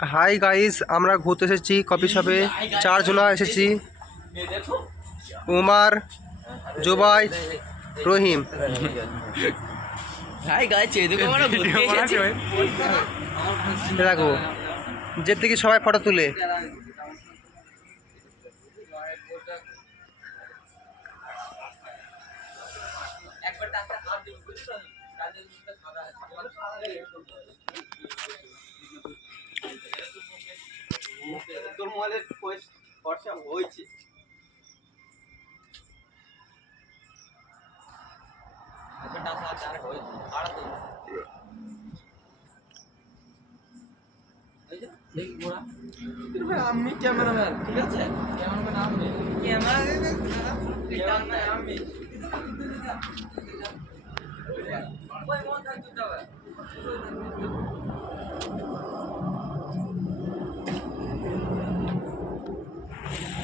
Hi guys আমরা ঘুরতে এসেছি কফি শপে চারজোলা এসেছি। উমার জুবাই রহিম। হাই গাইস এদিকে আমরা ঘুরতে এসেছি। এ দেখো যে থেকে সবাই ফটো তুলে। তোর মোবাইলের খরচা হয়েছে। আমি ক্যামেরাম্যান ঠিক আছে? ক্যামেরাম্যান আমি। ক্যামেরা আমি। ওই মন থাকতে হবে